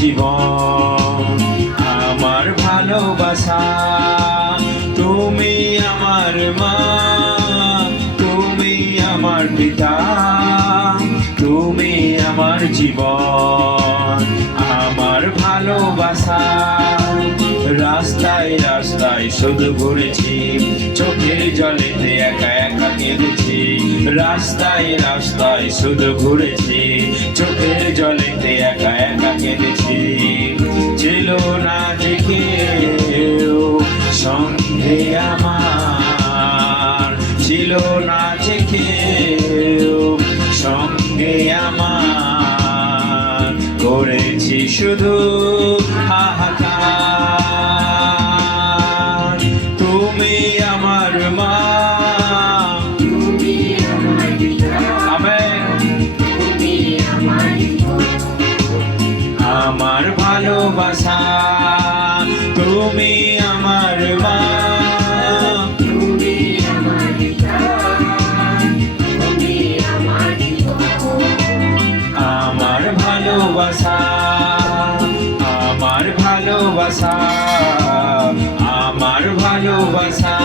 জীবন, আমার ভালোবাসা। তুমি আমার মা, তুমি আমার পিতা, তুমি আমার জীবন, আমার ভালোবাসা। রাস্তায় রাস্তায় শুধু ঘুরেছি, চোখের জলেতে একা একা কেঁদেছি। রাস্তায় রাস্তায় শুধু ঘুরেছি, চোখের জলেতে একা একা কেঁদেছি। ছিল না যে কেউ সঙ্গে আমার, ছিল না যে কেউ সঙ্গে আমার, করেছি শুধু হাহাকার। তুমি আমার মা, আমার ভালোবাসা। তুমি আমার মা, আমার ভালোবাসা, আমার ভালোবাসা, আমার ভালোবাসা।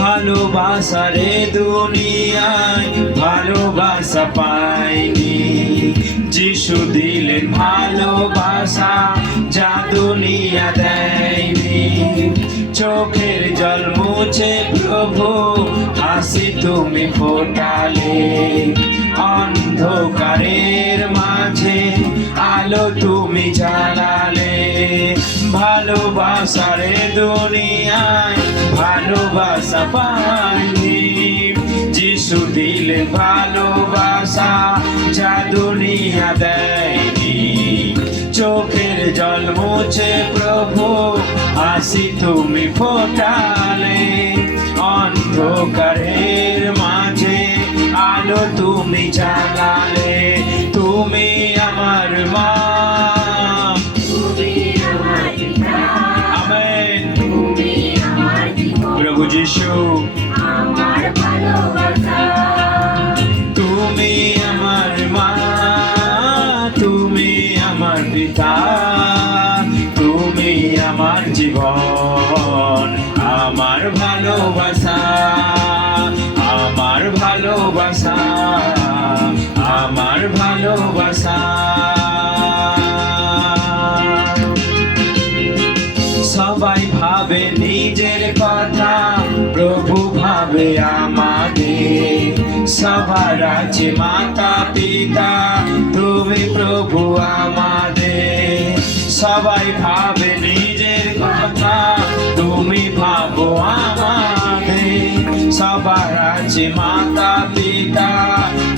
ভালোবাসা রে দুনিয়ায় ভালোবাসা পাইনি, যিশু দিলেন ভালোবাসা যা দুনিয়া দেয়নি। চোখের জল মুছে প্রভু হাসি তুমি ফোটালে, অন্ধকারের মাঝে আলো তুমি জ্বালালে। ভালোবাসা রে দুনিয়ায় ভালোবাসা পাইনি, যিশু দিলেন ভালোবাসা যা দুনিয়া দেয়নি। চোখের জল মুছে প্রভু হাসি তুমি ফোটালে, অন্ধকারের মাঝে আলো তুমি জ্বালালে। তুমি আমার মা, আমেন। প্রভু যিশু তুমি আমার মা, তুমি আমার পিতা, তুমি আমার জীবন, আমার ভালোবাসা, আমার ভালোবাসা, আমার ভালোবাসা। সবাই ভাবে নিজের কথা, প্রভু ভাবে আমাদের। সবার আছে মাতা পিতা, তুমি প্রভু আমাদের। সবাই ভাবে নিজের কথা, তুমি ভাবো আমাদের। সবার আছে মাতা পিতা,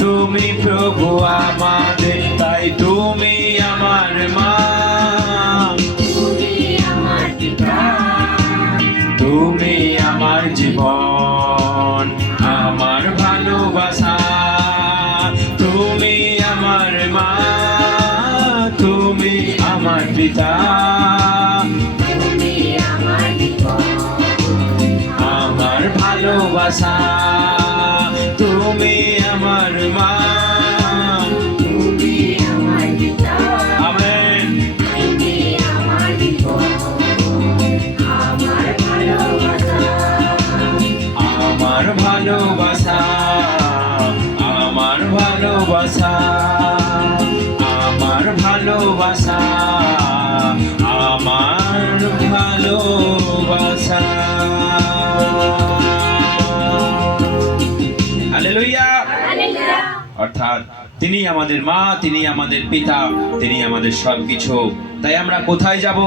তুমি প্রভু আমাদের। তাই তুমি আমার মা, তুমি আমার জীবন, আমার ভালোবাসা। তুমি আমার মা, তুমি আমার পিতা, আমার ভালোবাসা। তুমি আমার মা, আমেন। আমার ভালোবাসা, আমার ভালোবাসা, আমার ভালোবাসা, আমার ভালোবাসা। হালেলুয়া। অর্থাৎ তিনি আমাদের মা, তিনি আমাদের পিতা, তিনি আমাদের সবকিছু। তাই আমরা কোথায় যাব,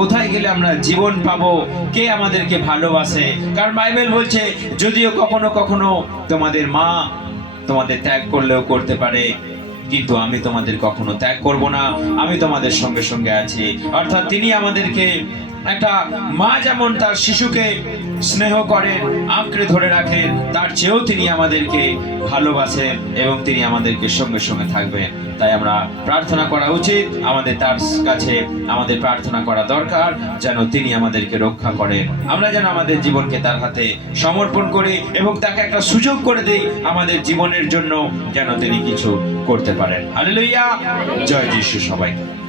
কোথায় গেলে আমরা জীবন পাবো, কে আমাদেরকে ভালোবাসে? কারণ বাইবেল বলছে যদিও কখনো কখনো তোমাদের মা তোমাদের ত্যাগ করলেও করতে পারে, কিন্তু আমি তোমাদের কখনো ত্যাগ করব না, আমি তোমাদের সঙ্গে সঙ্গে আছি। অর্থাৎ তিনি আমাদেরকে একটা মা যেমন তার শিশুকে স্নেহ করেন, আঁকড়ে ধরে রাখেন, তার চেয়েও তিনি আমাদেরকে ভালোবাসেন এবং তিনি আমাদেরকে সঙ্গে সঙ্গে থাকবেন। তাই আমরা প্রার্থনা করা উচিত, আমাদের তার কাছে আমাদের প্রার্থনা করা দরকার যেন তিনি আমাদেরকে রক্ষা করেন। আমরা যেন আমাদের জীবনকে তার হাতে সমর্পণ করি এবং তাকে একটা সুযোগ করে দেই আমাদের জীবনের জন্য যেন তিনি কিছু করতে পারেন। হালেলুয়া, জয় যিশু সবাইকে।